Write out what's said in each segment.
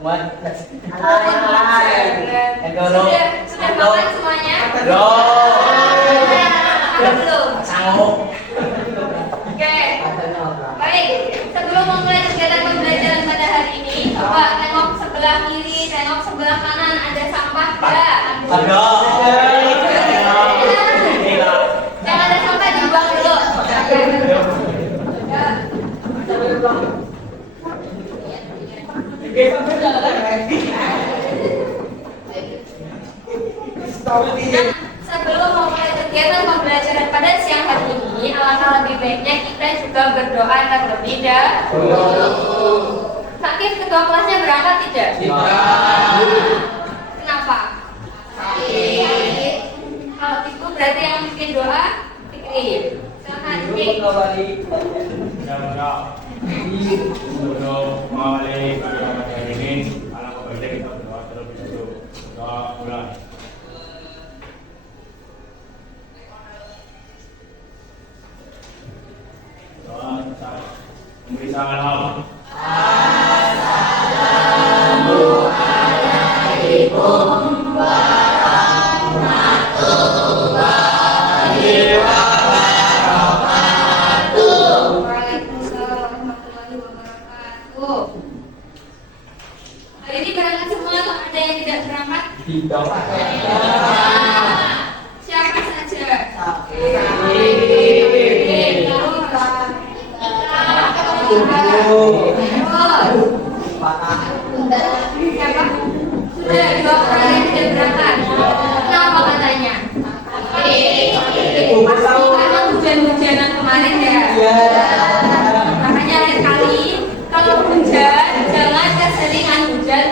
Sudah makan semuanya? Makan belum? Oke. Baik, sebelum memulai kegiatan pembelajaran pada hari ini, coba tengok sebelah kiri, tengok sebelah kanan, ada sampah tidak? Ada. Yang ada sampah dibuang dulu. Sebelum memulai kegiatan pembelajaran pada siang hari ini, alangkah lebih baiknya kita juga berdoa terlebih dahulu. Sakit ketua kelasnya berangkat tidak? Kenapa? Sakit. Kalau itu berarti yang bikin doa pikirin. Silakan Dik. Sebelum mengawali kegiatan hari ini, alangkah baiknya kita berdoa terlebih dahulu. Doa mulai. Doa memberi salam. Waalaikumsalam warahmatullahi wabarakatuh. Hari ini berangkat semua atau ada yang tidak berangkat? Siapa saja? Siapa? Sudah dua orang yang tidak berangkat. Kenapa katanya? Pasti karena hujan-hujanan kemarin ya. Makanya lain kali kalau hujan jangan keseringan hujan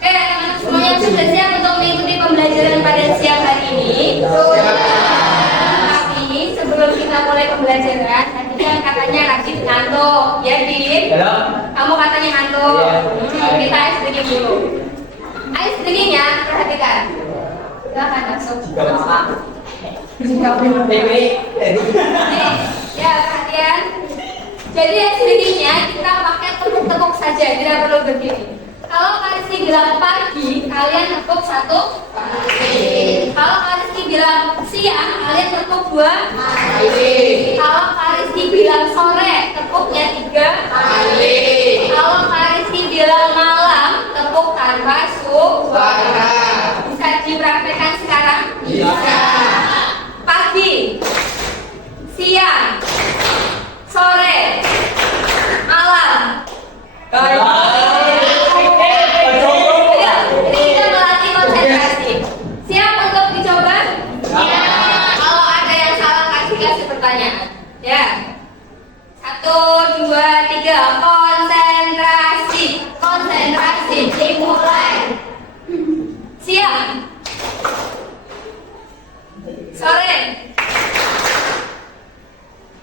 Oke, anak-anak semuanya sudah siap untuk mengikuti pembelajaran pada siang hari ini. Tapi sebelum kita mulai pembelajaran, tadi kan katanya Rajin ngantuk, ya Din? Kamu katanya ngantuk. Kita ice drinking dulu. Ice drinkingnya perhatikan. Silahkan masuk. Ya perhatian. Jadi ice drinkingnya kita pakai tepuk-tepuk saja, tidak perlu berdiri. Kalau Kariski bilang pagi, kalian tepuk 1 kali. Kalau Kariski bilang siang, kalian tepuk 2 kali. Kalau Kariski bilang sore, tepuknya 3 kali. Kalau Kariski bilang malam, tepuk tanpa suara. Bisa dipraktekkan sekarang? Bisa. Pagi, siang, sore, malam. Ini kita melatih konsentrasi. Siap untuk dicoba? Ya. Kalau ada yang salah kasih pertanyaan. Ya. 1, 2, 3. Konsentrasi. Konsentrasi. Dimulai. Siang. Sore.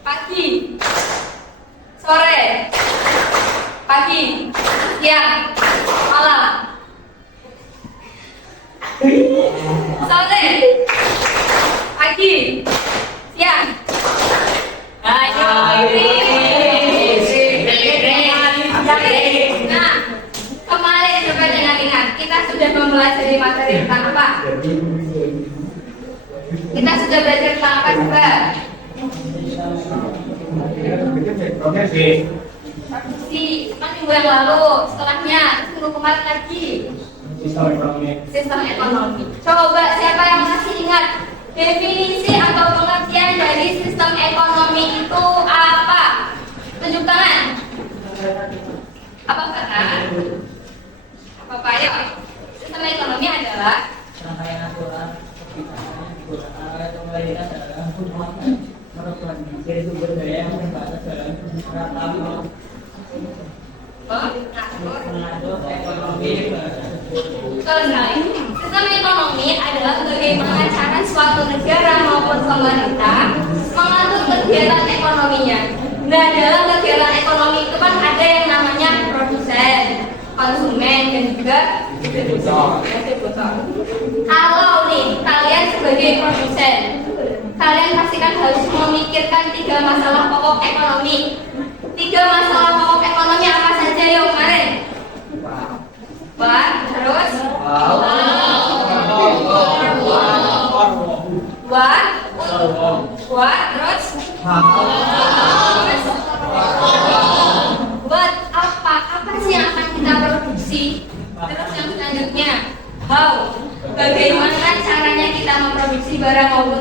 Pagi. Sore. Pagi. Siang. Malam. Sore, pagi, siang. Nah, kemarin coba ingat-ingat, kita sudah mempelajari materi tentang apa? Kita sudah belajar tentang apa juga? Produksi, kan minggu yang lalu, setelahnya, minggu kemarin lagi. Sistem ekonomi. Coba siapa yang masih ingat definisi atau pengertian dari sistem ekonomi itu apa? Tunjuk tangan. Apa kata? Apa ya? Sistem ekonomi adalah rangkaian aturan pembayaran adalah dari sumber daya yang terbatas dalam mengatur ekonomi. Sistem ekonomi adalah bagaimana cara suatu negara maupun pemerintah mengatur kegiatan ekonominya. Nah, dalam kegiatan ekonomi itu kan ada yang namanya produsen, konsumen, dan juga distributor. Kalau nih kalian sebagai produsen, kalian pastikan harus memikirkan 3 masalah pokok ekonomi. 3 masalah pokok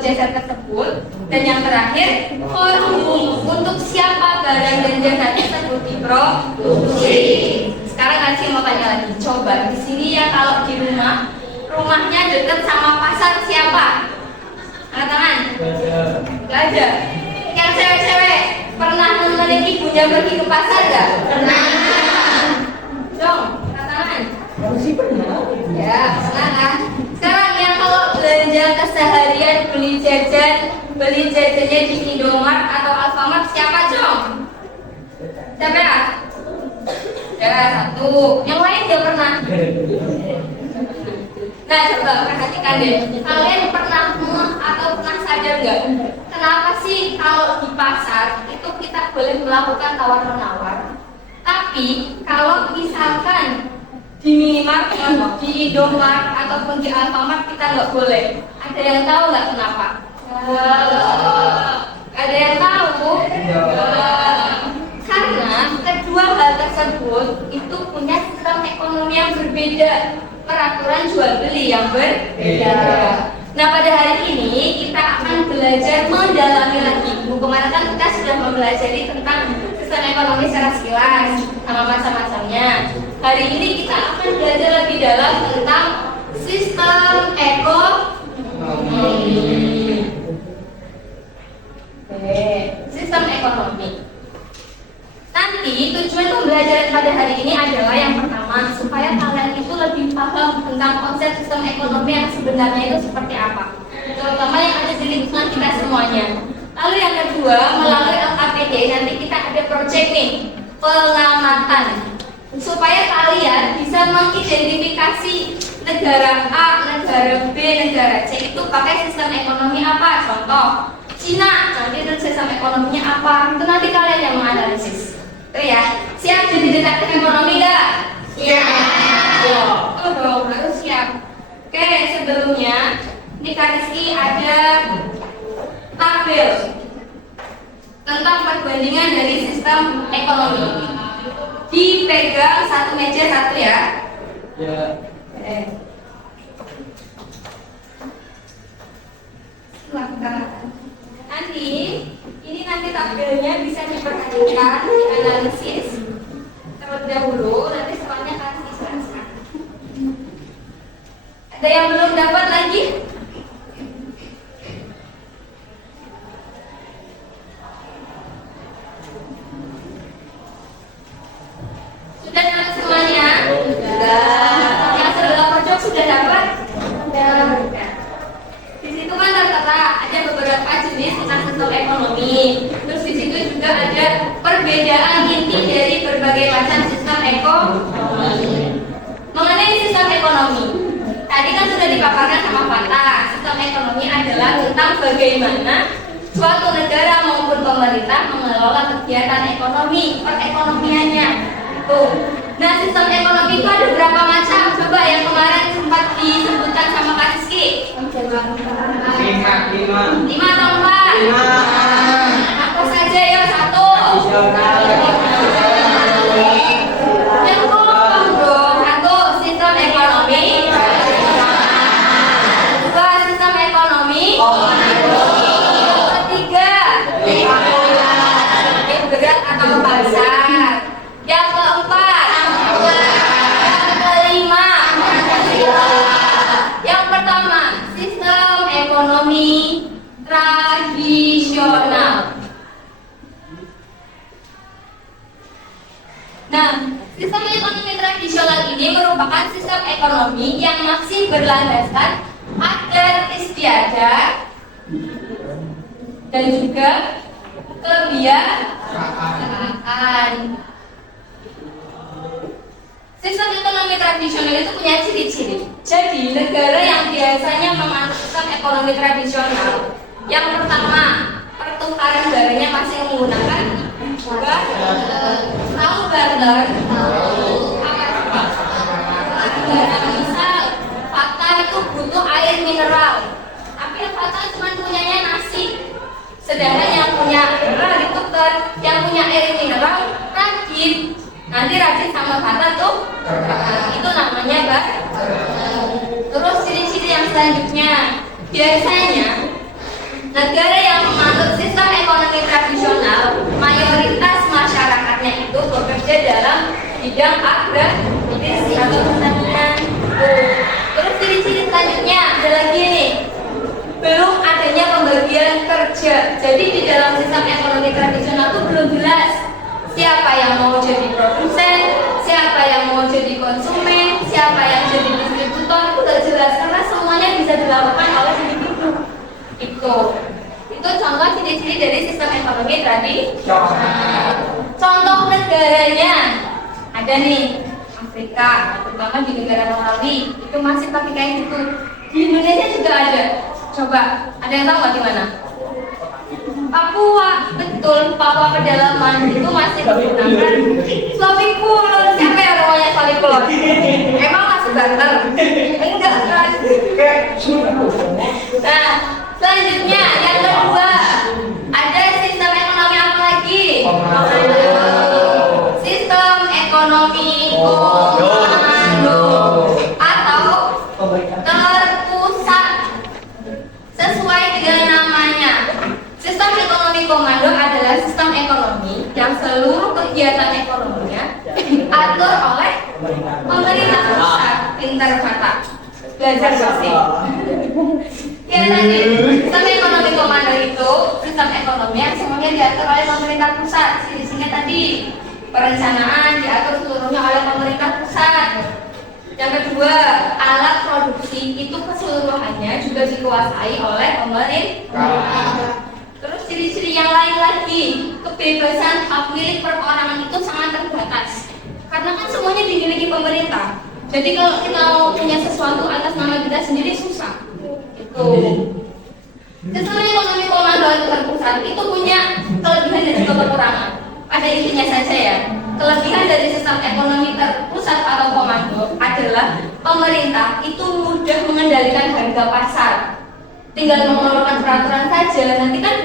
jasa tersebut. Dan yang terakhir, konsum, untuk siapa barang dan jasa tersebut diproduksi. Sekarang Aci mau tanya lagi, coba di sini ya, kalau di rumahnya dekat sama pasar siapa? Angkat tangan. Gak ada. Yang cewek-cewek pernah nemenin ibunya pergi ke pasar gak? Pernah. Dong, angkat tangan. Masih pernah. Ya, pernah kan? Sekarang yang kalau belanja keseharian, beli jajannya di Indomaret atau Alfamart siapa, Jong? Siapa ya? Ya, satu. Yang lain dia pernah. Nah, coba perhatikan deh. Kalian pernah atau pernah sadar nggak? Kenapa sih kalau di pasar itu kita boleh melakukan tawar-menawar, tapi kalau misalkan di minimarket, di Indomaret ataupun di Alfamart kita nggak boleh? Ada yang tahu nggak kenapa? Ada yang tahu? Karena kedua hal tersebut itu punya sistem ekonomi yang berbeda, peraturan jual beli yang berbeda. Nah, pada hari ini kita akan belajar mendalami lagi. Kemarin kan kita sudah mempelajari tentang sistem ekonomi secara sekilas sama macam-macamnya. Hari ini kita akan belajar lebih dalam tentang sistem ekonomi. Oke, sistem ekonomi. Nanti tujuan pembelajaran pada hari ini adalah yang pertama, supaya kalian itu lebih paham tentang konsep sistem ekonomi yang sebenarnya itu seperti apa, terutama yang ada di lingkungan kita semuanya. Lalu yang kedua, melalui LKPD nanti kita ada proyek nih, pengamatan, supaya kalian bisa mengidentifikasi negara A, negara B, negara C itu pakai sistem ekonomi apa. Contoh, Cina, nanti itu sistem ekonominya apa, itu nanti kalian yang menganalisis. Itu ya, siap jadi detektif ekonomi nggak? Siap. Oh dong, harus siap. Oke, sebelumnya ini Kak Rizky ada tabel tentang perbandingan dari sistem ekonomi. Dipegang satu meja satu ya. Ya. Nanti ini tabelnya bisa diperhatikan, dianalisis terlebih dahulu. Nanti soalnya kasih jelaskan. Ada yang belum dapat lagi? Sudah dapat semuanya? Sudah. Yang sebelah pojok sudah dapat? Sudah. Di situ kan tertera ada beberapa jenis tentang sistem ekonomi. Terus di situ juga ada perbedaan inti dari berbagai macam sistem ekonomi. Mengenai sistem ekonomi, tadi kan sudah dipaparkan sama Fata. Sistem ekonomi adalah tentang bagaimana suatu negara maupun pemerintah mengelola kegiatan ekonomi, perekonomiannya. Tuh. Nah, sistem ekonomi itu ada berapa macam? Coba yang kemarin sempat disebutkan sama Kak Rizky. 5 atau 4? 5. Apa saja ya? 1. Yang kompak dong. 1. Sistem ekonomi. 2. Sistem ekonomi. Yang ketiga, bergerak atau pasar. Yang keempat, yang kelima, yang pertama, sistem ekonomi tradisional. Nah, sistem ekonomi tradisional ini merupakan sistem ekonomi yang masih berlandaskan adat istiadat dan juga kebiasaan. Sistem ekonomi tradisional itu punya ciri-ciri. Jadi, negara yang biasanya menganut sistem ekonomi tradisional, yang pertama, pertukaran barangnya masih menggunakan tahu barter. Misal, Fata itu butuh air mineral, tapi Fata cuma punyanya nasi. Sedangkan yang punya mineral ditukar, yang punya air mineral rajin. Nanti rajin sama Fata tuh, itu namanya barter. Terus ciri-ciri yang selanjutnya, biasanya Negara yang menganut sistem ekonomi tradisional, mayoritas masyarakatnya itu bekerja dalam bidang agraris atau pertanian. Terus ciri-ciri selanjutnya ada lagi nih, belum adanya pembagian kerja. Jadi di dalam sistem ekonomi tradisional itu belum jelas siapa yang mau jadi produsen, siapa yang mau jadi konsumen, siapa yang jadi distributor, itu tidak jelas karena semuanya bisa dilakukan oleh individu. Itu contoh ciri-ciri dari sistem ekonomi tradisional. Contoh negaranya ada nih, Afrika, terutama di negara Malawi itu masih pakai kayak gitu. Di Indonesia juga ada. Coba, ada yang tahu nggak di mana? Papua, betul, Papua pedalaman itu masih menggunakan Slavi Kulon. Siapa yang namanya Slavi Kulon? Emang masih banter? Enggak kan? Nah, selanjutnya yang kedua, ada sistem ekonomi apa lagi? Sistem ekonomi komando atau terpusat. Sesuai dengan namanya, sistem ekonomi komando adalah sistem ekonomi yang seluruh kegiatan ekonominya diatur oleh pemerintah pusat. Pintar kata, belajar pasti. Ya tadi, sistem ekonomi komando itu sistem ekonomi yang semuanya diatur oleh pemerintah pusat. Ciri-cirinya tadi, perencanaan diatur seluruhnya oleh pemerintah pusat. Yang kedua, alat produksi itu keseluruhannya juga dikuasai oleh pemerintah. Terus ciri-ciri yang lain lagi, kebebasan hak milik perorangan itu sangat terbatas. Karena kan semuanya dimiliki pemerintah. Jadi kalau kita mau punya sesuatu atas nama kita sendiri susah. Itu. Sistem ekonomi komando itu terpusat itu punya kelebihan dan juga kekurangan. Pada intinya saja ya, kelebihan dari sistem ekonomi terpusat atau komando adalah pemerintah itu mudah mengendalikan harga pasar. Tinggal mengeluarkan peraturan saja, nanti kan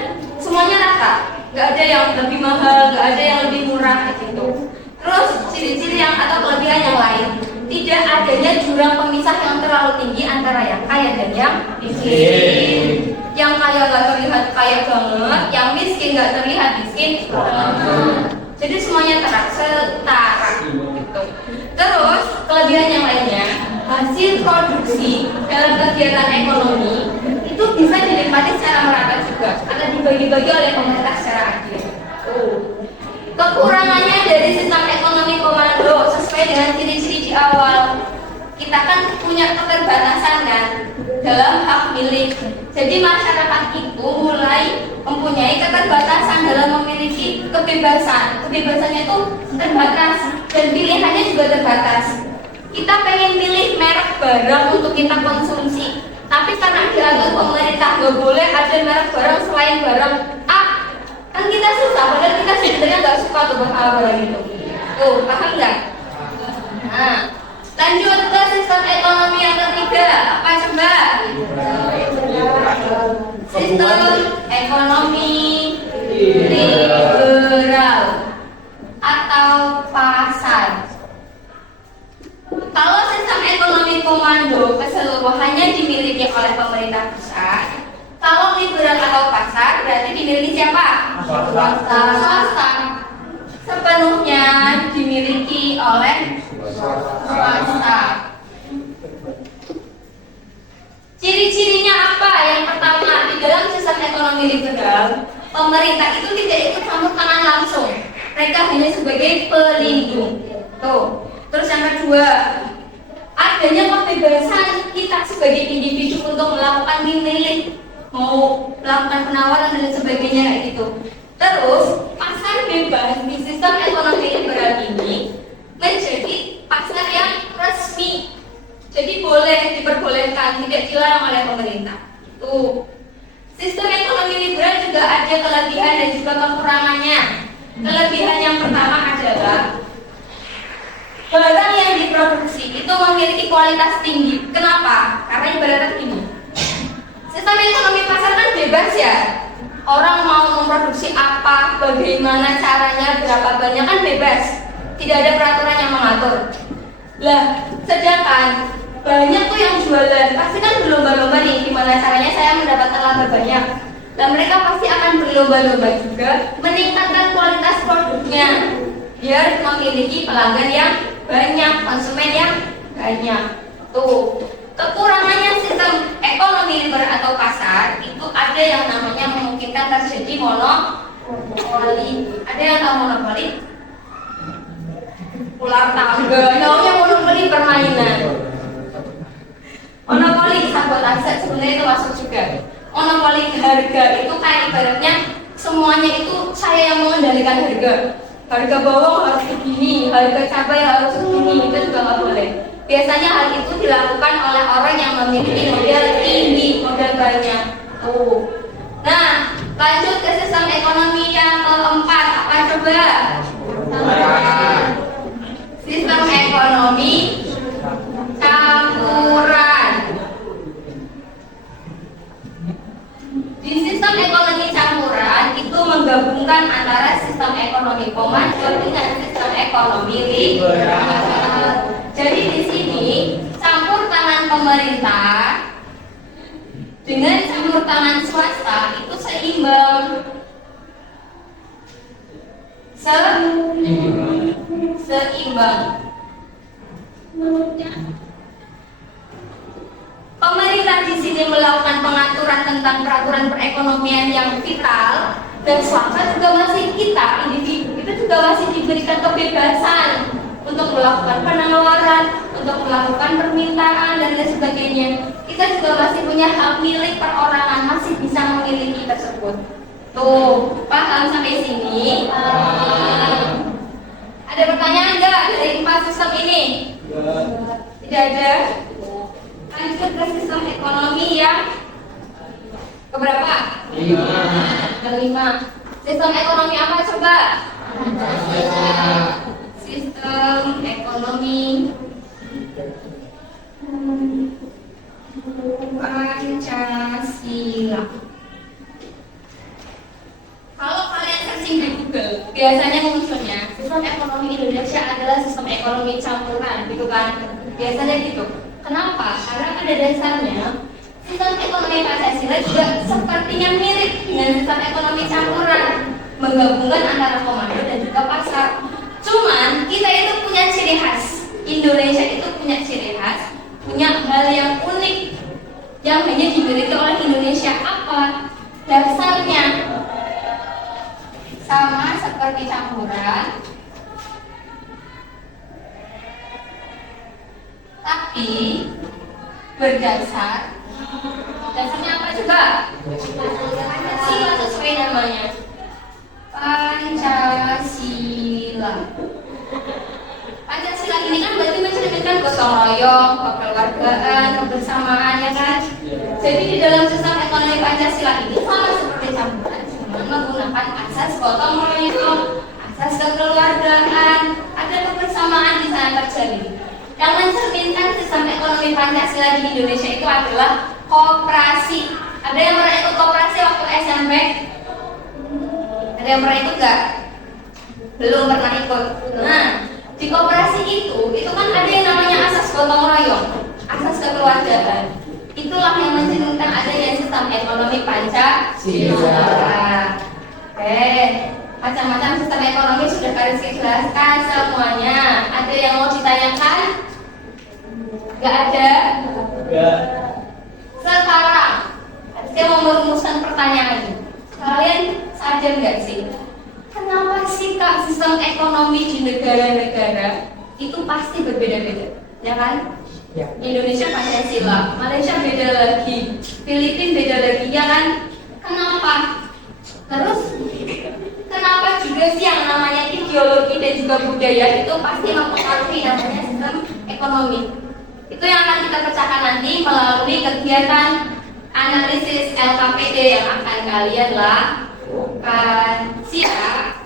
semuanya rata, nggak ada yang lebih mahal, nggak ada yang lebih murah gitu. Terus ciri-ciri yang atau kelebihan yang lain, tidak adanya jurang pemisah yang terlalu tinggi antara yang kaya dan yang miskin. Yang kaya nggak terlihat kaya banget, yang miskin nggak terlihat miskin banget. Jadi semuanya setara gitu. Terus kelebihan yang lainnya, hasil produksi dalam kegiatan ekonomi itu bisa dinikmati secara merata juga atau dibagi-bagi oleh pemerintah secara adil. Kekurangannya dari sistem ekonomi komando sesuai dengan ciri-ciri di awal, kita kan punya keterbatasan kan dalam hak milik. Jadi masyarakat itu mulai mempunyai keterbatasan dalam memiliki kebebasan. Kebebasannya itu terbatas dan pilihannya juga terbatas. Kita pengen pilih merek barang untuk kita konsumsi, tapi karena diatur pemerintah nggak boleh ada merek barang selain barang A, kan kita susah. Padahal kita sebenarnya nggak suka tuh hal barang itu. Paham nggak? Nah, lanjut ke sistem ekonomi yang ketiga. Apa coba? Sistem ekonomi liberal atau pasar. Kalau sistem ekonomi komando keseluruhannya dimiliki oleh pemerintah pusat, kalau liberal atau pasar berarti dimiliki siapa? Swasta. Sepenuhnya dimiliki oleh swasta. Ciri-cirinya apa? Yang pertama, di dalam sistem ekonomi liberal, pemerintah itu tidak ikut campur tangan langsung. Mereka hanya sebagai pelindung. Tuh. Terus yang kedua, adanya kebebasan kita sebagai individu untuk melakukan memilih, mau melakukan penawaran dan sebagainya kayak gitu. Terus pasar bebas di sistem ekonomi liberal ini menjadi pasar yang resmi. Jadi boleh diperbolehkan, tidak dilarang oleh pemerintah. Tuh. Sistem ekonomi liberal juga ada kelebihan dan juga kekurangannya. Kelebihan yang pertama adalah barang yang diproduksi itu memiliki kualitas tinggi. Kenapa? Karena ibaratnya gini, sistem ekonomi pasar kan bebas ya. Orang mau memproduksi apa, bagaimana caranya, berapa banyak kan bebas. Tidak ada peraturan yang mengatur. Lah, sedangkan banyak tuh yang jualan, pasti kan berlomba-lomba nih gimana caranya saya mendapatkan laba banyak. Dan mereka pasti akan berlomba-lomba juga meningkatkan kualitas produknya biar memiliki pelanggan yang banyak, konsumen yang banyak. Tuh, kekurangannya sistem ekonomi liber atau pasar itu ada yang namanya memungkinkan terjadi monopoli. Ada yang tahu monopoli? Ular tangga, namanya monopoli permainan. Monopoli sabotase sebenarnya itu masuk juga. Monopoli harga itu kayak ibaratnya semuanya itu saya yang mengendalikan harga. Harga bawang harus begini, harga cabai harus begini, itu juga nggak boleh. Biasanya hal itu dilakukan oleh orang yang memiliki modal tinggi, modal banyak. Tuh. Nah, lanjut ke sistem ekonomi yang keempat. Apa coba? Sistem ekonomi campuran. Di sistem ekonomi campuran itu menggabungkan antara sistem ekonomi komersial dengan sistem ekonomi liberal. Jadi di sini campur tangan pemerintah dengan campur tangan swasta itu seimbang. Seimbang. Pemerintah di sini melakukan pengaturan tentang peraturan perekonomian yang vital dan swasta juga masih kita individu itu juga masih diberikan kebebasan untuk melakukan penawaran, untuk melakukan permintaan dan lain sebagainya. Kita juga masih punya hak milik perorangan, masih bisa memiliki tersebut. Tuh, paham sampai sini? Ada pertanyaan enggak dari 4 sistem ini? Tidak ada. Lanjut ke sistem ekonomi yang keberapa? 5. Sistem ekonomi apa coba? Sistem ekonomi Pancasila. Kalau kalian searching di Google, biasanya munculnya sistem ekonomi Indonesia adalah sistem ekonomi campuran, gitu kan? Biasanya gitu. Kenapa? Karena pada dasarnya sistem ekonomi Pancasila juga sepertinya mirip dengan sistem ekonomi campuran, menggabungkan antara komando dan juga pasar. Cuman kita itu punya ciri khas. Indonesia itu punya ciri khas, punya hal yang unik yang hanya dimiliki oleh Indonesia. Apa? Dasarnya sama seperti campuran, tapi berdasar dasarnya apa juga? Pancasila sesuai namanya. Pancasila. Pancasila ini kan berarti mencerminkan gotong royong, kekeluargaan, kebersamaan, ya kan? Jadi di dalam sistem ekonomi Pancasila ini sama seperti campuran, cuma menggunakan asas gotong royong, asas kekeluargaan, ada kebersamaan di sana terjadi. Yang mencerminkan sistem ekonomi Pancasila di Indonesia itu adalah koperasi. Ada yang pernah ikut koperasi waktu SMP? Ada yang pernah ikut nggak? Belum pernah ikut. Nah, di koperasi itu kan ada yang namanya asas gotong royong, asas kekeluargaan. Itulah yang mencerminkan adanya sistem ekonomi Pancasila. Oke, macam-macam sistem ekonomi sudah kalian jelaskan semuanya. Ada yang mau ditanyakan? Gak ada? Enggak. Sekarang saya mau merumuskan pertanyaan ini. Kalian sadar nggak sih? Kenapa sih Kak sistem ekonomi di negara-negara itu pasti berbeda-beda, ya kan? Ya. Indonesia Pancasila, Malaysia beda lagi, Filipina beda lagi, ya kan? Kenapa? Terus kenapa juga sih yang namanya ideologi dan juga budaya itu pasti mempengaruhi namanya sistem ekonomi? Itu yang akan kita pecahkan nanti melalui kegiatan analisis LKPD yang akan kalian lakukan. Siap?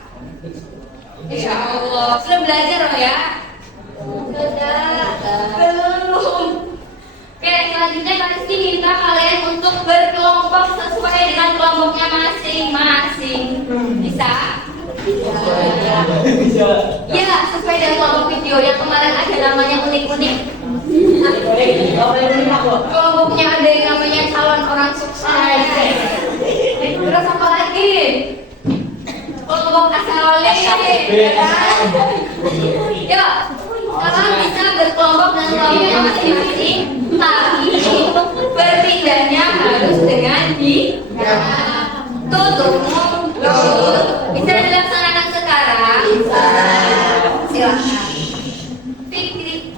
Insya Allah. Sudah belajar loh ya? Sudah. Belum. Oke, selanjutnya Kak Rizky minta kalian untuk berkelompok sesuai dengan kelompoknya masing-masing. Bisa? Bisa. Ya, sesuai dengan kelompok video yang kemarin ada namanya unik-unik. Kelompoknya ada yang namanya calon orang sukses. solid. Yuk, sekarang bisa berkelompok dan kelompok masing-masing, tapi berpindahnya harus dengan tutup. Bisa dilaksanakan sekarang? Silakan. Fikri.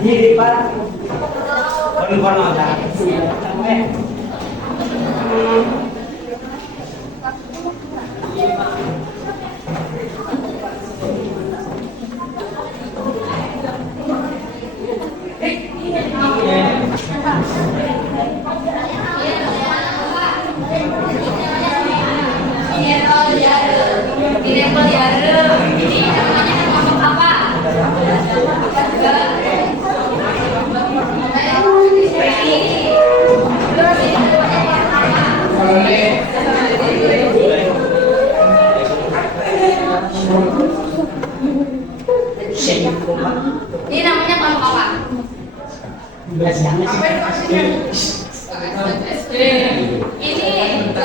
Jadi para Ini namanya kelompok apa? Ini namanya kelompok apa?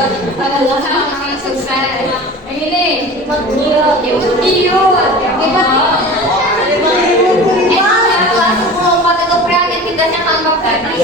Ini adalah orang sukses. Ini imut kiut. Kelas 10 itu kreativitasnya tanpa batas.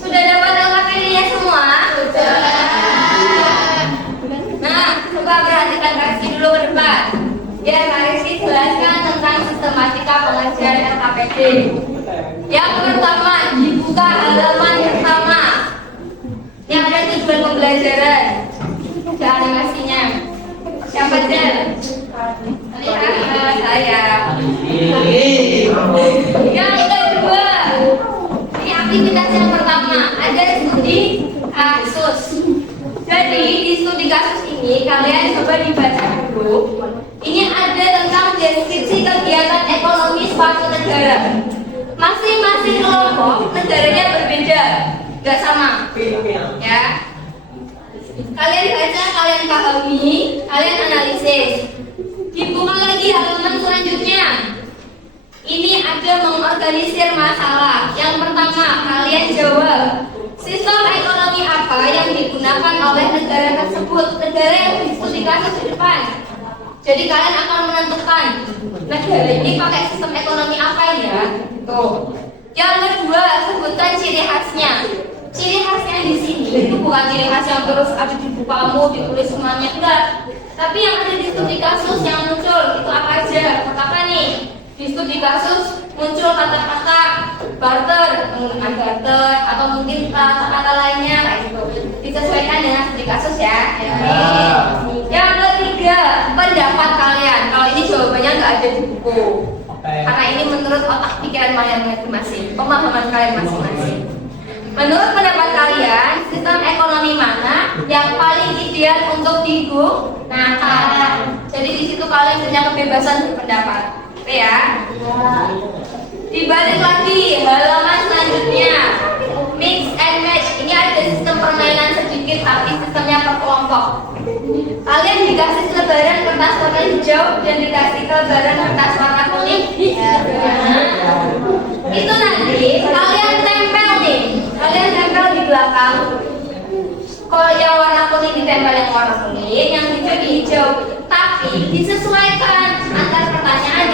Sudah dapat materinya semua? Nah, coba perhatikan Kak Rizky dulu ke depan. Ya, Kak Rizky jelaskan tentang sistematika pengajaran LKPD. Yang pertama, dibuka halaman pertama yang ada tujuan pembelajaran. Ada animasinya. Siapa Del? Lihat saya. Yang kedua, ini aktivitas yang pertama, ada studi kasus. Jadi di studi kasus ini kalian coba dibaca dulu. Ini ada tentang deskripsi kegiatan ekonomi suatu negara. Masing-masing kelompok negaranya berbeda, nggak sama, ya. Kalian baca, kalian pahami, kalian analisis. Dibuka lagi halaman selanjutnya. Ini ada mengorganisir masalah. Yang pertama, kalian jawab. Sistem ekonomi apa yang digunakan oleh negara tersebut? Negara yang diskusi kasus di depan. Jadi kalian akan menentukan negara ini pakai sistem ekonomi apa ya? Tuh. Yang kedua, sebutkan ciri khasnya. Ciri khasnya di sini itu bukan ciri khas yang terus ada di buku kamu ditulis semuanya, enggak. Tapi yang ada di studi kasus yang muncul itu apa aja? Pertama nih, di studi kasus muncul kata-kata barter, menggunakan barter atau mungkin kata-kata lainnya kayak gitu. Disesuaikan dengan studi kasus ya. Yang ketiga, pendapat kalian. Kalau ini jawabannya nggak ada di buku. Karena ini menurut otak pikiran kalian masing-masing, pemahaman kalian masing-masing. Menurut pendapat kalian, sistem ekonomi mana yang paling ideal untuk digunakan? Jadi di situ kalian punya kebebasan berpendapat, oke ya? Dibalik lagi halaman selanjutnya, mix and match. Ini ada sistem permainan sedikit, tapi sistemnya per kelompok. Kalian dikasih selebaran kertas warna hijau dan dikasih selebaran kertas warna kuning. Itu nanti kalian tempel nih. Kalian tempel di belakang. Kalau yang warna kuning ditempel yang warna kuning, yang hijau di hijau. Tapi disesuaikan antar pertanyaan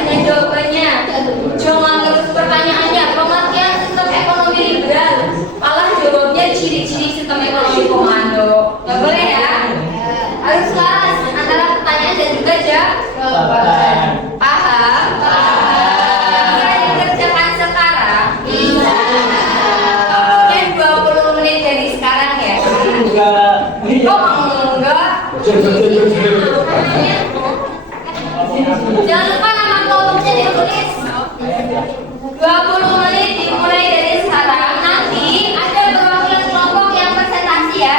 20 menit dimulai dari sekarang. Nanti ada perwakilan kelompok yang presentasi ya.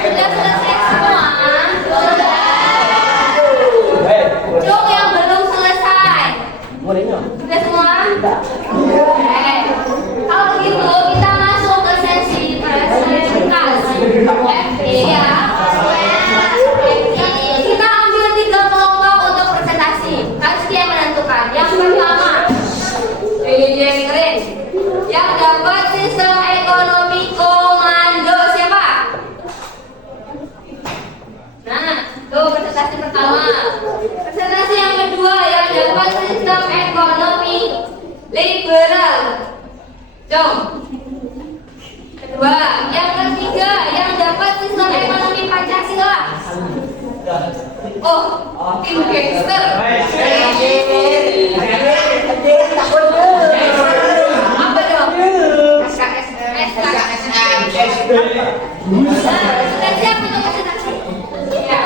Sudah selesai semua? Cuk yang belum selesai. Sudah semua? Kalau gitu kita masuk ke sesi presentasi. Ya. Kita ambil 3 kelompok untuk presentasi. Harus dia menentukan. Yang pertama, dengerin. Yang dapat sistem ekonomi komando siapa? Nah, tuh presentasi pertama. Presentasi yang kedua yang dapat sistem ekonomi liberal. Jom. Kedua, yang ketiga yang dapat sistem ekonomi Pancasila. Oh, tim gangster. Apa dong? Sudah siap untuk presentasi? Ya.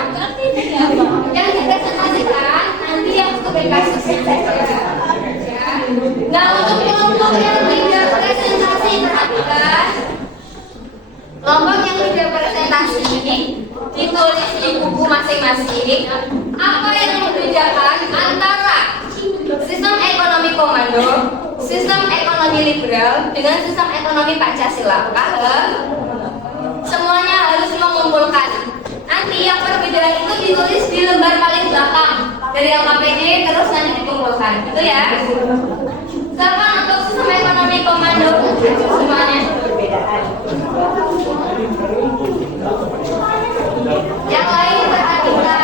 Yang dipresentasikan nanti yang publikasi. Ya. Nah, untuk kelompok yang tidak presentasi perhatikan. Kelompok yang tidak presentasi ini ditulis di buku masing-masing. Apa yang membedakan antara sistem ekonomi komando, sistem ekonomi liberal dengan sistem ekonomi Pancasila? Paham? Semuanya harus mengumpulkan. Nanti yang perbedaan itu ditulis di lembar paling belakang. dari LKPD terus nanti dikumpulkan, gitu ya. Sekarang untuk sistem ekonomi komando semuanya. Yang lain perhatikan.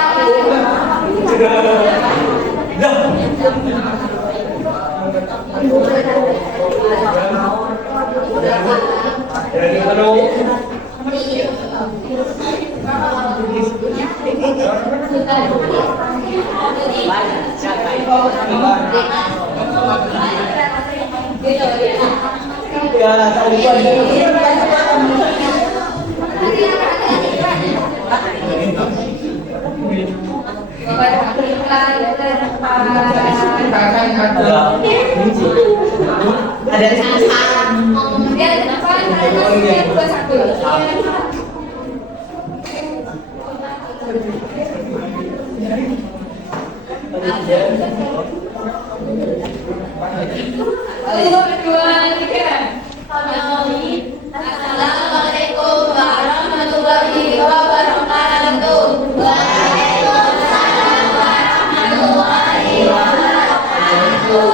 Assalamualaikum warahmatullahi wabarakatuh. Waalaikumsalam warahmatullahi wabarakatuh.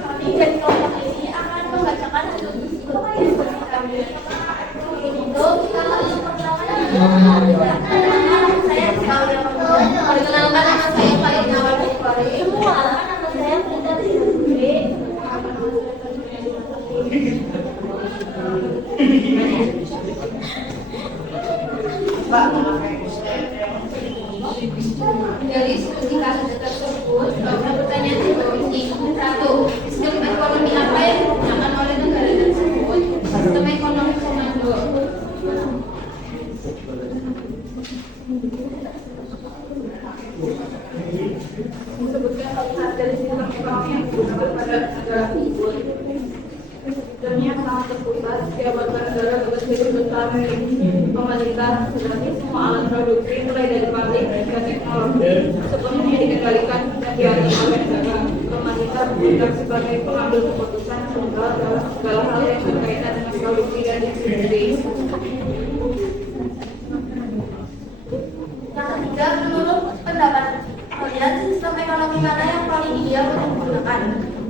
Kami dari kelompok ini akan membacakan untuk kami. Untuk kita langsung perkenalan. Saya Claudia Pembuat. Perkenalkan nama saya Farid Nawal Bukhari. Nama saya Frida Rizky. Dari studi kasus tersebut, beberapa pertanyaan dimensi. 1. Sistem ekonomi apa yang digunakan oleh negara tersebut? Sistem ekonomi komando. Sebutkan hal dari sistem ekonomi yang digunakan pada negara tersebut. Sistemnya sangat terpusat, jabatan negara berbeda besar, pemerintah, tetapi semua alat produksi mulai dari pabrik hingga teknologi sepenuhnya dikendalikan dan diatur oleh negara. Pemerintah bertindak sebagai pengambil keputusan tunggal dalam segala hal yang berkaitan dengan produksi dan distribusi. Yang ketiga, menurut pendapat kalian, sistem ekonomi mana yang paling ideal untuk digunakan?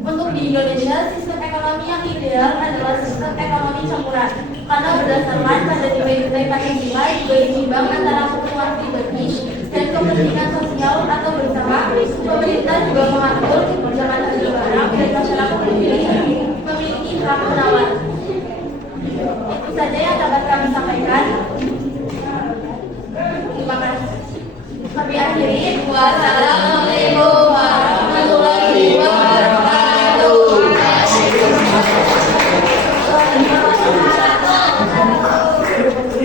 Untuk di Indonesia, sistem ekonomi yang ideal adalah sistem ekonomi campuran karena berdasarkan pada nilai-nilai Pancasila yang berimbang antara kebutuhan pribadi dan kepentingan sosial atau bersama. Pemerintah juga mengatur kebijakan bagi barang dan masyarakat memiliki hak penawar. Itu saja yang dapat kami sampaikan. Terima kasih. Kami akhiri. Wassalamualaikum warahmatullahi wabarakatuh.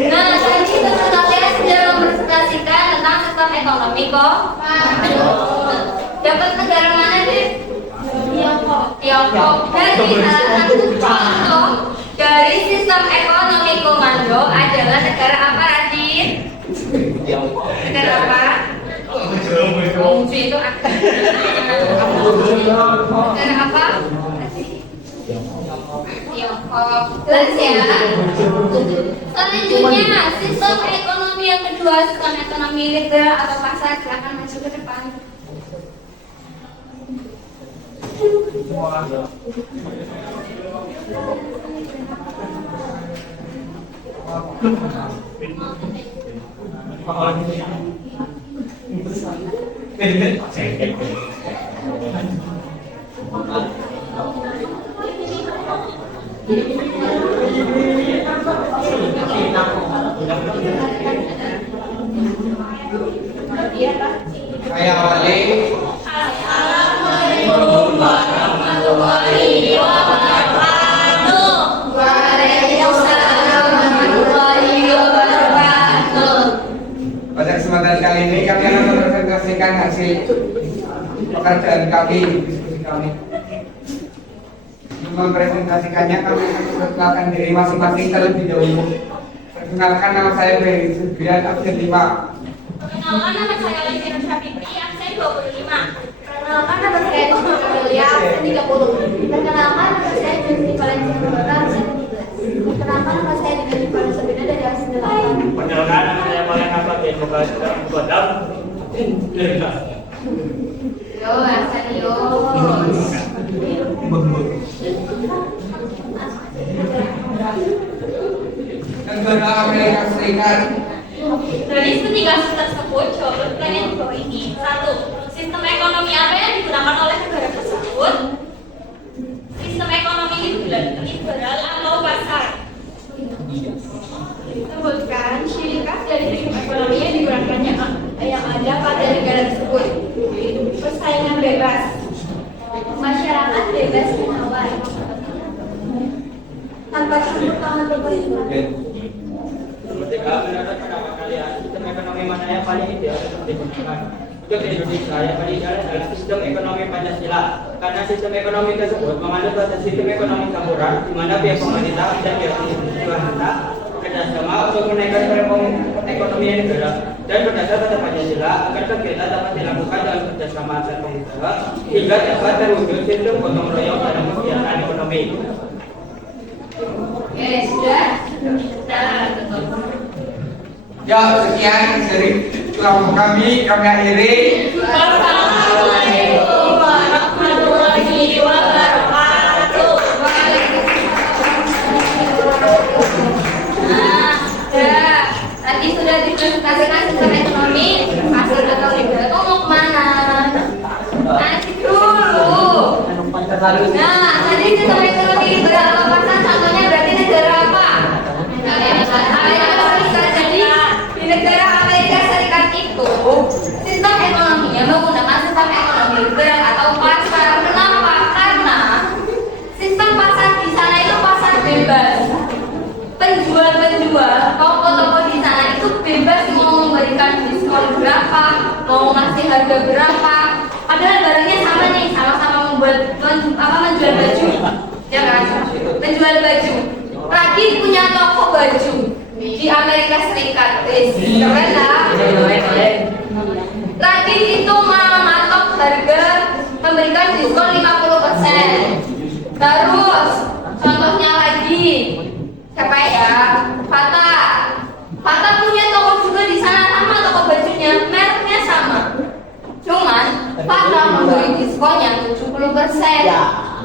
Nah, tadi peserta tes sudah mempresentasikan tentang sistem ekonomi kok. Dapat negara mana nih? Tiongkok. Dari salah satu contoh dari sistem ekonomi komando adalah negara apa, Radit? Negara apa? Itu negara apa? Tiongkok. Jelas ya. Selanjutnya, sistem ekonomi yang kedua, sistem ekonomi liberal atau pasar. Silakan maju ke depan. Saya awali. Assalamualaikum warahmatullahi wabarakatuh. Waalaikumsalam warahmatullahi wabarakatuh. Pada kesempatan kali ini kami akan mempresentasikan hasil pekerjaan kami, diskusi kami. Mempresentasikannya kami akan memperkenalkan diri masing-masing terlebih dahulu. Perkenalkan, nama saya Ferry Subian, absen 5. Perkenalkan, nama saya Lena Syafitri, absen 25. Perkenalkan, nama saya Tuhan Amelia, absen 30. Perkenalkan, nama saya Justi Valencia Roberta, absen 13. Perkenalkan, nama saya Dina Rifana Sabina dari absen 8. Perkenalkan, nama saya Malena Fatin Muka Kodam. Yo, serius. Negara Amerika Serikat. Dari studi tersebut, coba pertanyaan di bawah ini. 1. Sistem ekonomi apa yang digunakan oleh negara tersebut? Sistem ekonomi liberal atau pasar? Sebutkan ciri khas dari sistem ekonomi yang digunakannya yang ada pada negara tersebut. Persaingan bebas, masyarakat bebas menawar, tanpa campur tangan pemerintah. Ketika menurut pendapat kalian, sistem ekonomi mana yang paling ideal untuk digunakan? Untuk Indonesia, yang paling ideal adalah sistem ekonomi Pancasila. Karena sistem ekonomi tersebut memandu proses sistem ekonomi campuran, di mana pihak pemerintah dan pihak swasta bekerjasama untuk menaikkan perekonomian negara dan berdasar pada Pancasila agar kegiatan dapat dilakukan dalam kerjasama antar pengusaha hingga dapat terwujud sistem gotong royong dalam kegiatan ekonomi. Oke, sudah? Ya, sekian dari kelompok kami akhiri. Wassalamualaikum warahmatullahi wabarakatuh. Nah, tadi sudah dipresentasikan sistem ekonomi pasar atau liberal. Kamu mau kemana? Nanti dulu. Nah, tadi sistem ekonomi liberal atau pasar contohnya berarti negara apa? Amerika Serikat. Jadi di negara Amerika Serikat itu sistem ekonominya menggunakan sistem ekonomi liberal atau pasar. Kenapa? Karena sistem pasar di sana itu pasar bebas. Penjual-penjual, toko-toko di sana itu bebas mau memberikan diskon berapa, mau ngasih harga berapa. Padahal barangnya sama nih, sama-sama menjual baju, ya kan? Menjual baju. Lagi punya toko baju di Amerika Serikat, keren lah. Lagi itu matok harga, memberikan diskon 50%. Terus contohnya lagi siapa ya? Fata punya toko juga di sana sama toko bajunya, mereknya sama. Cuman Fata memberi diskonnya 70%.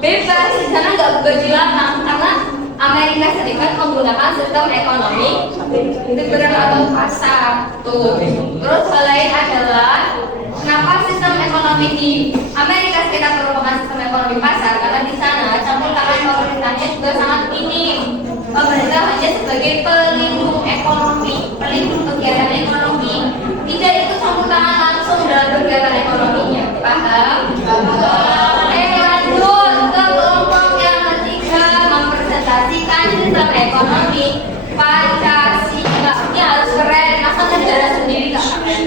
Bebas di sana nggak dilarang karena Amerika Serikat menggunakan sistem ekonomi liberal atau pasar. Tuh. Terus hal lain adalah kenapa sistem ekonomi di Amerika Serikat merupakan sistem ekonomi pasar? Karena di sana campur tangan pemerintahnya juga sangat minim. Pemerintah hanya sebagai pelindung ekonomi, pelindung kegiatan ekonomi. Tidak ikut campur tangan langsung dalam kegiatan ekonominya. Paham? Lanjut ke kelompok yang ketiga, mempresentasikan sistem ekonomi Pancasila. Ini harus keren, masa negara sendiri gak keren?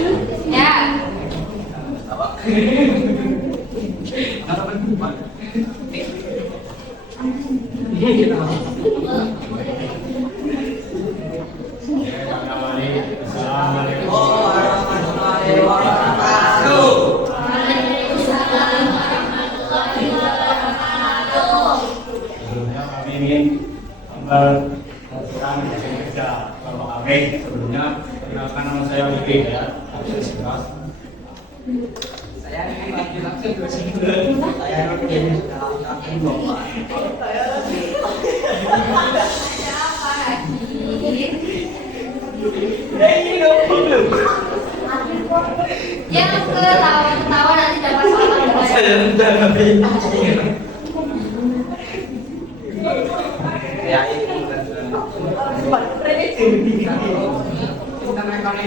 Ya. Assalamualaikum warahmatullahi wabarakatuh. Sebelumnya kami ingin memperkenalkan hasil kerja kelompok kami. Sebelumnya perkenalkan nama saya Wiki ya. Saya ingin maju langsung ke sini. Saya Nurdin kami Bapak. Siapa lagi? Yang ketawa nanti dapat soal Saya sudah lebih. Ya itu Sistem ekonomi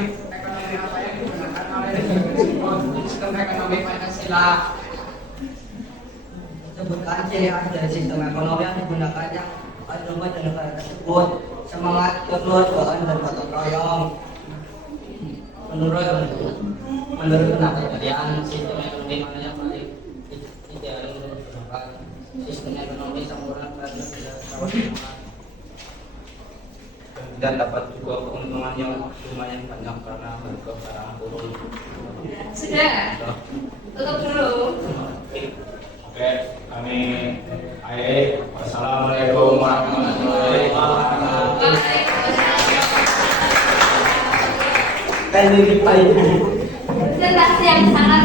apa yang digunakan oleh negara tersebut? Sistem ekonomi Pancasila. sebutkan ciri khas dari sistem ekonomi yang digunakan yang ada pada negara tersebut. Semangat, kekeluargaan, dan gotong royong. Menurut pendapat kalian, sistem ekonomi mana yang paling ideal untuk digunakan? Sistem ekonomi campuran pada negara dan dapat juga keuntungan yang lumayan banyak karena harga barang turun. Sudah. Tutup dulu. Oke, kami Wassalamualaikum warahmatullahi wabarakatuh. Presentasi yang sangat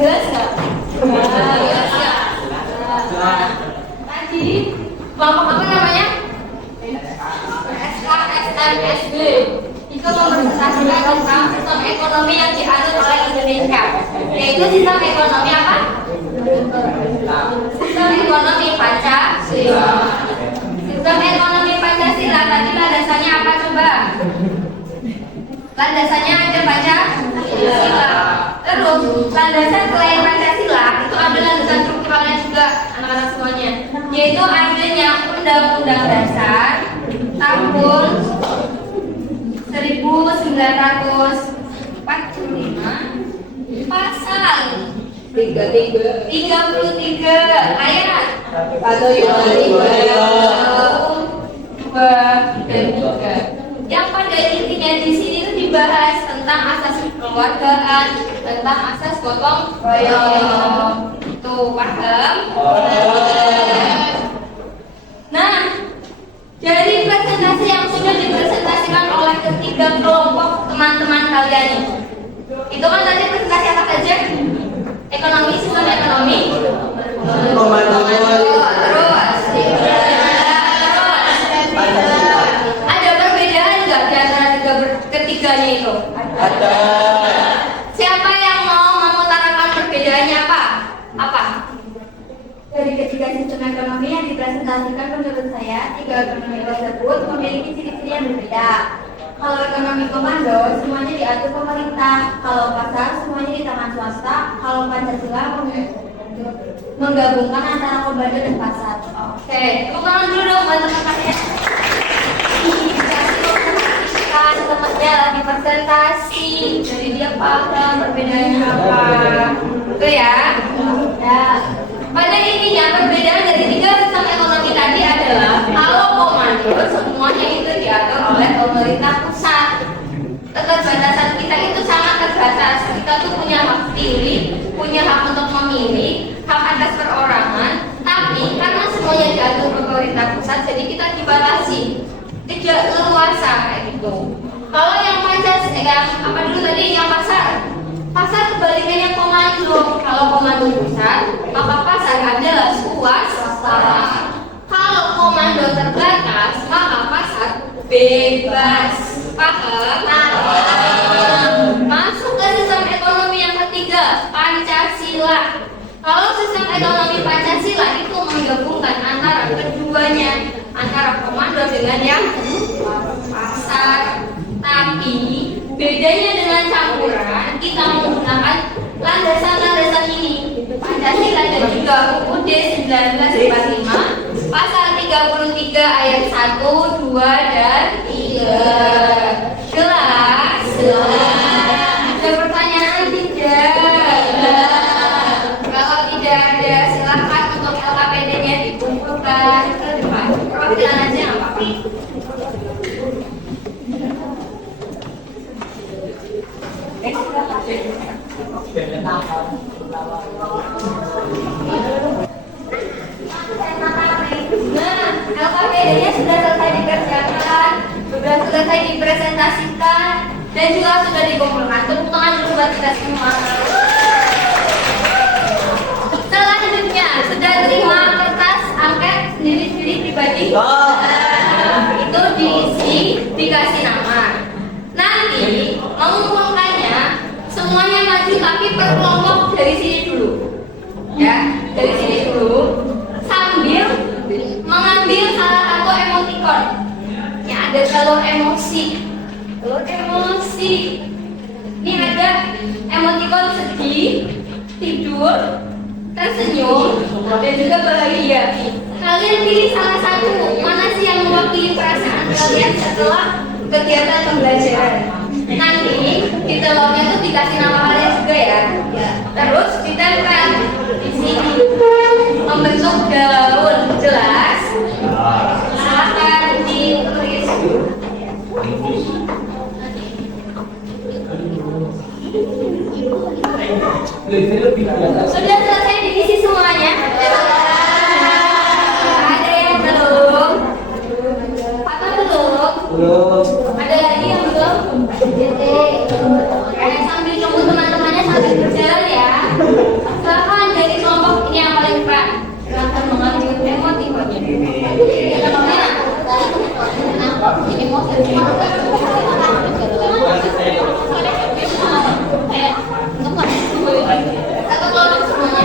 Jelas nggak? Jelas ya. Tadi kelompok apa namanya? SKSMSB itu mempresentasikan tentang sistem ekonomi yang dianut oleh Indonesia, yaitu sistem ekonomi apa? Sistem ekonomi Pancasila. Sistem ekonomi Pancasila tadi landasannya apa coba? Landasannya ada Pancasila. Terus landasan selain Pancasila itu ada landasan strukturalnya juga anak-anak semuanya, yaitu adanya Undang-Undang Dasar tahun 1945 pasal 33 ayat 2 dan 3 yang pada intinya di sini itu dibahas tentang asas kekeluargaan, tentang asas gotong royong. Tuh, paham? Nah, dari presentasi yang sudah dipresentasikan oleh ketiga kelompok teman-teman kalian ini, itu kan tadi presentasi apa saja? Ekonomi, sistem ekonomi, terus ada perbedaan nggak di antara ketiganya itu? Ada. Siapa yang mau mengutarakan perbedaannya apa? Apa? Dari ketiga sistem ekonomi yang dipresentasikan, menurut saya tiga ekonomi tersebut memiliki ciri-ciri yang berbeda. Kalau ekonomi komando semuanya diatur pemerintah, kalau pasar semuanya di tangan swasta, kalau Pancasila menggabungkan antara komando dan pasar. Oke, tepuk tangan dulu dong buat teman-temannya. Temannya lagi presentasi, jadi dia paham perbedaannya apa. Itu ya. Ya. Pada intinya perbedaan dari tiga sistem ekonomi tadi adalah kalau komando semuanya itu diatur oleh pemerintah pusat. Keterbatasan kita itu sangat terbatas. Kita tuh punya hak pilih, punya hak untuk memilih, hak atas perorangan. Tapi karena semuanya diatur pemerintah pusat, jadi kita dibatasi, tidak leluasa kayak gitu. Kalau yang Pancasila, apa dulu tadi yang pasar? Pasar kebalikannya komando. Kalau komando pusat, maka pasar adalah swasta. Kalau komando terbatas, maka pasar bebas. Paham? Masuk ke sistem ekonomi yang ketiga, Pancasila. Kalau sistem ekonomi Pancasila itu menggabungkan antara keduanya, antara komando dengan yang pasar. Tapi bedanya dengan campuran, kita menggunakan landasan-landasan ini, Pancasila dan juga UUD 1945 pasal 33 ayat 1, 2, dan 3. Jelas? Ada pertanyaan tidak? Kalau tidak ada, silakan untuk LKPD-nya dikumpulkan ke depan. Perwakilan aja nggak apa-apa. Nah, LKPD-nya sudah selesai dikerjakan, sudah selesai dipresentasikan, dan juga sudah dikumpulkan. Tepuk tangan dulu buat kita semua. Selanjutnya, sudah terima kertas angket sendiri-sendiri pribadi? Itu diisi, dikasih nama. Nanti mengumpulkannya semuanya maju tapi per kelompok dari sini dulu, ya, dari sini dulu, sambil mengambil salah satu emoticon yang ada telur emosi. Ini ada emoticon sedih, tidur, tersenyum, dan juga bahagia. Kalian pilih salah satu, mana sih yang mewakili perasaan kalian setelah kegiatan pembelajaran. Nanti di telurnya tuh dikasih nama kalian juga ya. Terus ditempel di sini membentuk daun. Jelas? Silakan ditulis. Sudah selesai diisi semuanya? Ada yang belum? Apa belum? Ada lagi yang belum? Sambil tunggu teman-temannya sambil berjalan ya. Satu kelompok semuanya.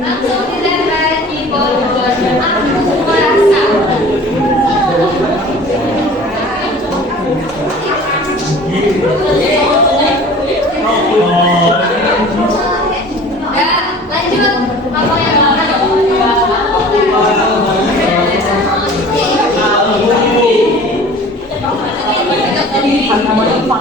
Langsung dilempar di pohon. Aku merasa. Ya, lanjut. Apa yang kembali ke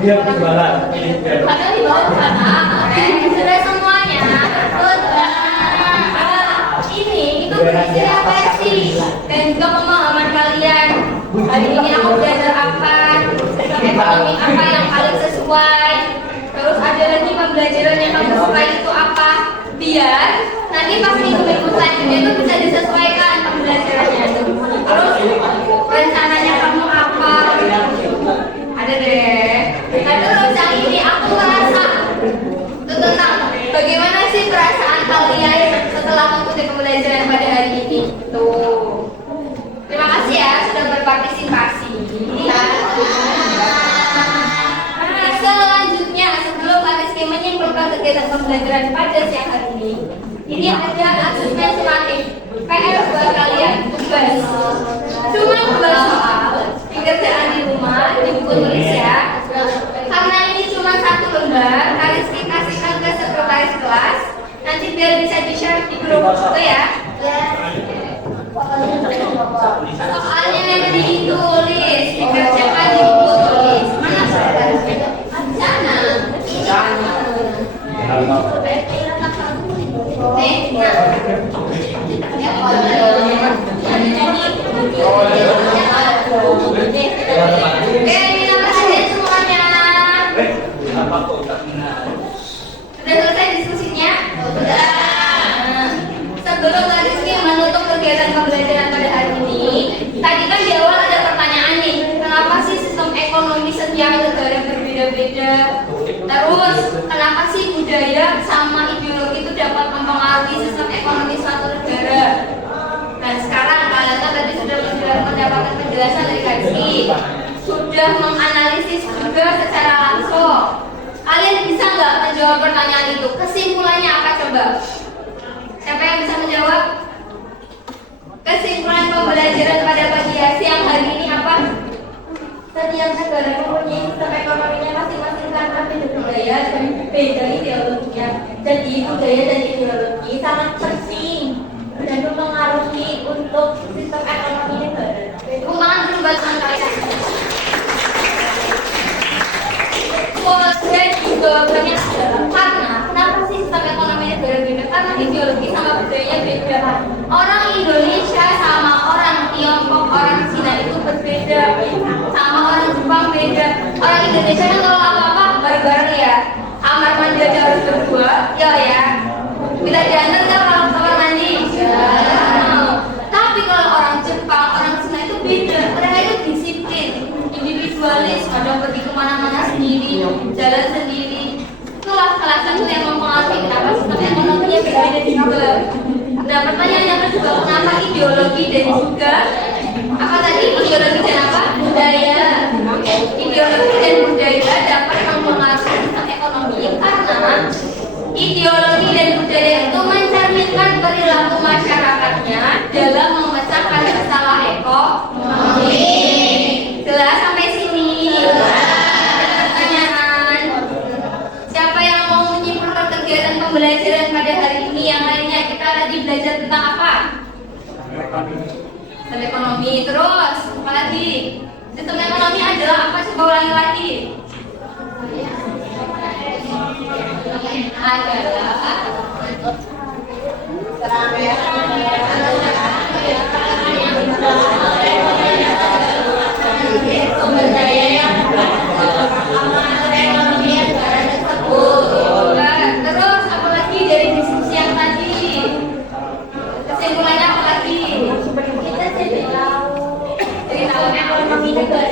Dia berjualan. Padahal di bawah sana, sudah semuanya. Ini itu berisi refleksi dan juga pemahaman kalian. Hari ini aku belajar apa, sistem ekonomi apa yang paling sesuai. Terus ada lagi pembelajaran yang kamu suka itu apa. Biar nanti pas minggu-minggu selanjutnya itu bisa disesuaikan pembelajarannya. Terus rencananya kamu apa? Ada deh. Nah terus yang ini aku merasa itu tentang bagaimana sih perasaan kalian setelah mengikuti pembelajaran pada hari ini. Tuh. Terima kasih ya sudah berpartisipasi. Nah, selanjutnya sebelum Kak Rizky menyimpulkan kegiatan pembelajaran pada siang hari ini ada asesmen sumatif PR buat kalian tugas. Cuma 2 soal dikerjakan di rumah di buku tulis ya. Karena ini cuma 1 lembar, Kak Rizky kasihkan ke sekretaris kelas. Nanti biar bisa di-share di grup itu ya. Soalnya yang ditulis dikerjakan di buku tulis. Mana sekretarisnya? Sana. Sudah selesai diskusinya? Sudah. Sebelum Kak Rizky menutup kegiatan pembelajaran pada hari ini, tadi kan di awal ada pertanyaan nih, kenapa sih sistem ekonomi setiap negara berbeda-beda? Terus, kenapa sih budaya sama ideologi itu dapat mempengaruhi sistem ekonomi suatu negara? Dan sekarang kalian kan tadi sudah mendapatkan penjelasan dari Kak Rizky, sudah menganalisis juga secara langsung. Kalian bisa nggak menjawab pertanyaan itu? Kesimpulannya apa coba? Siapa yang bisa menjawab? Kesimpulan pembelajaran pada pagi siang hari ini apa? Setiap negara mempunyai sistem ekonominya masing-masing karena beda budaya dan beda ideologinya. Jadi budaya dan ideologi sangat penting dan mempengaruhi untuk sistem ekonomi negara. Tepuk tangan dulu buat kalian. Dan jawabannya adalah karena kenapa sih sistem ekonomi negara beda? Karena ideologi sama budayanya beda. Orang Indonesia sama orang Tiongkok, orang Cina itu berbeda. Sama orang Jepang beda. Orang Indonesia kan kalau apa-apa bareng-bareng ya. Kamar mandi aja harus berdua, ya. Kita diantar nggak kalau kamar mandi? Ya. Tapi kalau orang Jepang, orang Cina itu beda. Mereka itu disiplin, individualis, kadang pergi kemana-mana sendiri, jalan sendiri. Itulah salah satu yang mempengaruhi kenapa sistem ekonominya berbeda juga. Nah pertanyaannya kedua, kenapa ideologi dan juga apa tadi ideologi ulangi lagi. Adalah sumber daya yang ekonomi negara tersebut. Terus apa lagi dari diskusi yang tadi? Kesimpulannya apa lagi? Kita jadi tahu ekonomi negara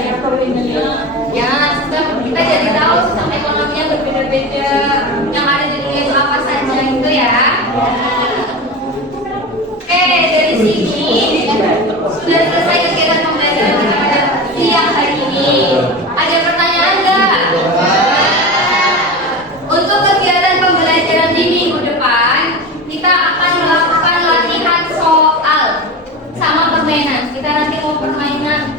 ya, kita jadi tahu sistem ekonominya berbeda-beda. Yang ada di dunia itu apa saja gitu ya. Oke, dari sini sudah selesai kegiatan pembelajaran kita pada siang hari ini. Ada pertanyaan enggak? Untuk kegiatan pembelajaran di minggu depan, kita akan melakukan latihan soal sama permainan. Kita nanti mau permainan.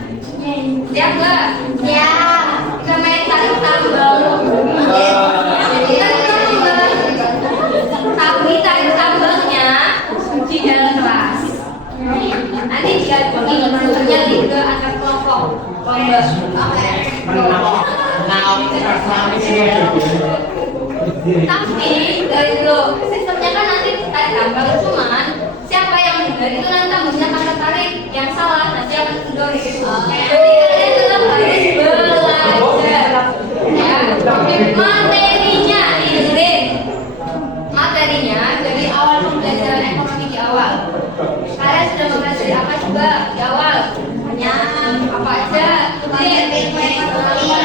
Siap nggak? Siap. Kita main tarik tambang. Tapi tarik tambangnya di dalam kelas. Nanti dibagi bentuknya di ke antar kelompok. Tapi dari dulu sistemnya kan nanti tarik tambang, cuman siapa yang benar itu nanti tambangnya akan tertarik, yang salah nanti akan kendor gitu. Jadi kalian tetap harus belajar. Ya, materinya dengerin. Materinya dari awal pembelajaran ekonomi di awal. Kalian sudah mempelajari apa juga di awal? Apa aja? Terus apa lagi?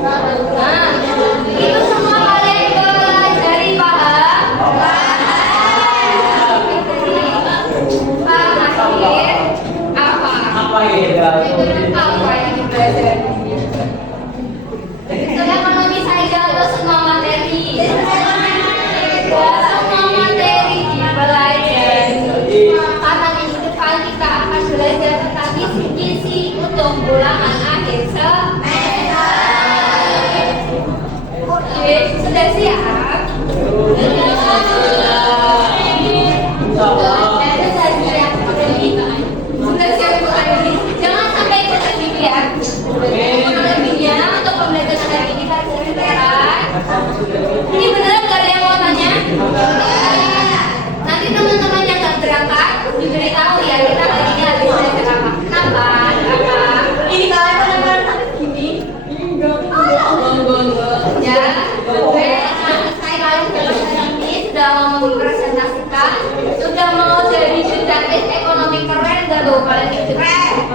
Nah, itu semua kalian pelajari, paham? Paham akhir apa? Apa yang dipelajari? Ekonomi saya ada semua materi. Semua materi dipelajari. Karena minggu depan kita akan belajar tentang kisi-kisi untuk ulangan akhir semester. Oke, sudah siap? Sudah siap untuk hari ini? Jangan sampai ikut lagi ya. Lebihnya untuk pembelajaran hari ini kita beneran. Ini beneran gak ada yang mau tanya? Nanti teman-teman yang gak berangkat diberitahu ya, kita hari ini habis belajar apa. Kenapa? Ini kalian benar-benar sampai gini? Enggak. Ya, saya kalian sudah ini sudah mau mempresentasikan, sudah mau jadi jurnalis ekonomi keren gak tuh kalian? Keren.